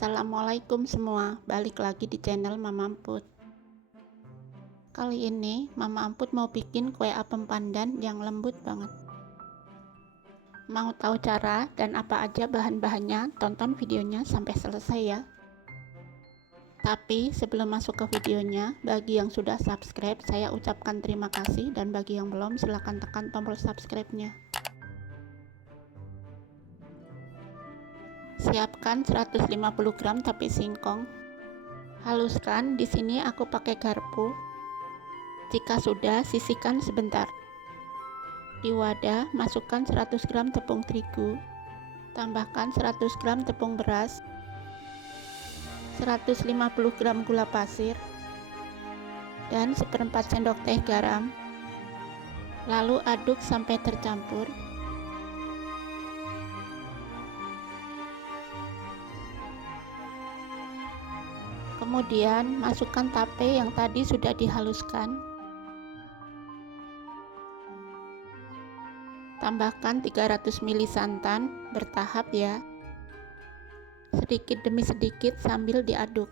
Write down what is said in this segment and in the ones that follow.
Assalamualaikum semua, balik lagi di channel Mama Amput. Kali ini Mama Amput mau bikin kue apem pandan yang lembut banget. Mau tahu cara dan apa aja bahan-bahannya? Tonton videonya sampai selesai ya. Tapi sebelum masuk ke videonya, bagi yang sudah subscribe saya ucapkan terima kasih, dan bagi yang belum silahkan tekan tombol subscribe-nya. Siapkan 150 gram tape singkong. Haluskan, di sini aku pakai garpu. Jika sudah, sisihkan sebentar. Di wadah, masukkan 100 gram tepung terigu. Tambahkan 100 gram tepung beras, 150 gram gula pasir, dan seperempat sendok teh garam. Lalu aduk sampai tercampur. Kemudian masukkan tape yang tadi sudah dihaluskan. Tambahkan 300 ml santan bertahap ya. Sedikit demi sedikit sambil diaduk.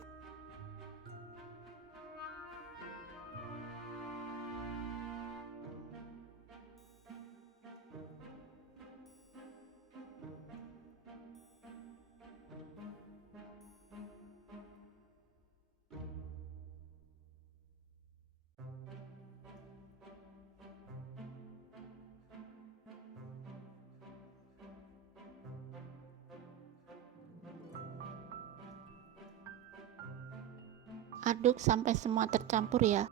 Aduk sampai semua tercampur ya.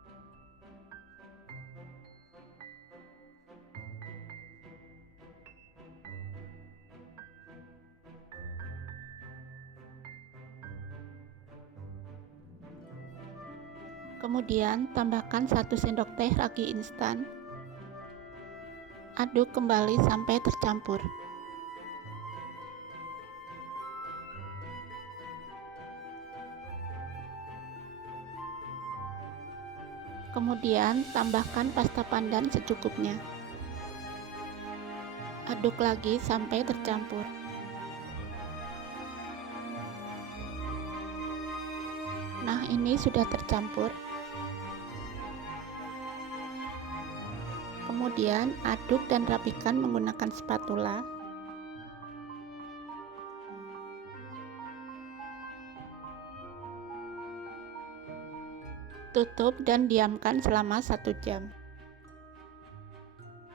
Kemudian tambahkan 1 sendok teh ragi instan. Aduk kembali sampai tercampur. Kemudian tambahkan pasta pandan secukupnya. Aduk lagi sampai tercampur. Nah, ini sudah tercampur. Kemudian aduk dan rapikan menggunakan spatula. Tutup dan diamkan selama 1 jam.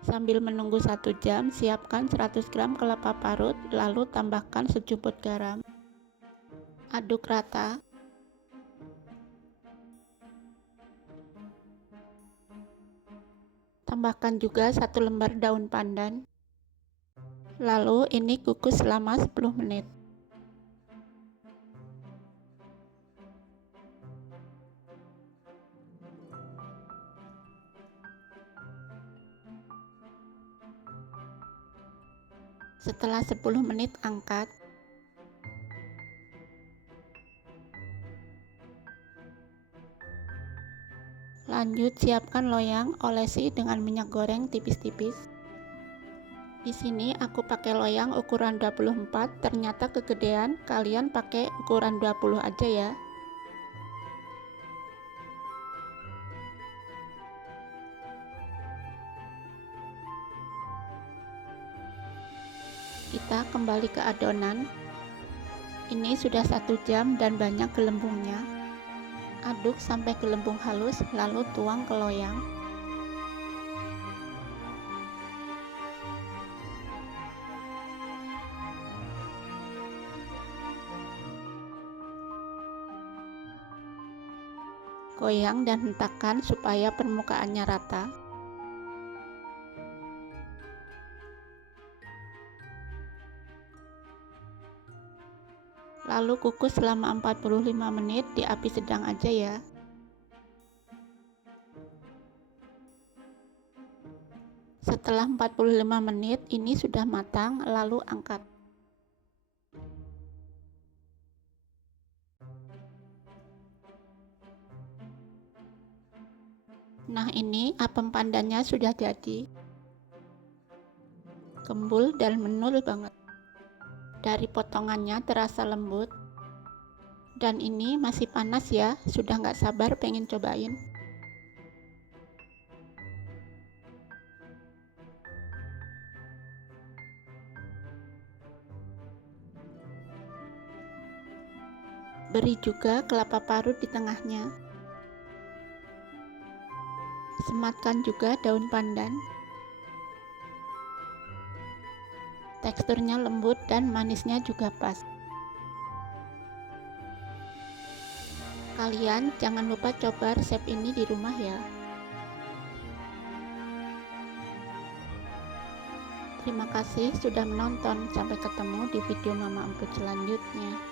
Sambil menunggu 1 jam, siapkan 100 gram kelapa parut, lalu tambahkan secukupnya garam. Aduk rata. Tambahkan juga 1 lembar daun pandan. Lalu ini kukus selama 10 menit. Setelah 10 menit angkat. Lanjut siapkan loyang, olesi dengan minyak goreng tipis-tipis. Di sini aku pakai loyang ukuran 24, ternyata kegedean, kalian pakai ukuran 20 aja ya. Kita kembali ke adonan. Ini sudah 1 jam dan banyak gelembungnya. Aduk sampai gelembung halus, lalu tuang ke loyang. Goyang dan hentakkan supaya permukaannya rata. Lalu kukus selama 45 menit di api sedang aja ya. Setelah 45 menit ini sudah matang, lalu angkat. Nah, ini apem pandannya sudah jadi. Gembul dan menul banget. Dari potongannya terasa lembut. Dan ini masih panas ya, sudah nggak sabar pengen cobain. Beri juga kelapa parut di tengahnya. Sematkan juga daun pandan. Teksturnya lembut dan manisnya juga pas. Kalian jangan lupa coba resep ini di rumah ya. Terima kasih sudah menonton. Sampai ketemu di video Mama Emput selanjutnya.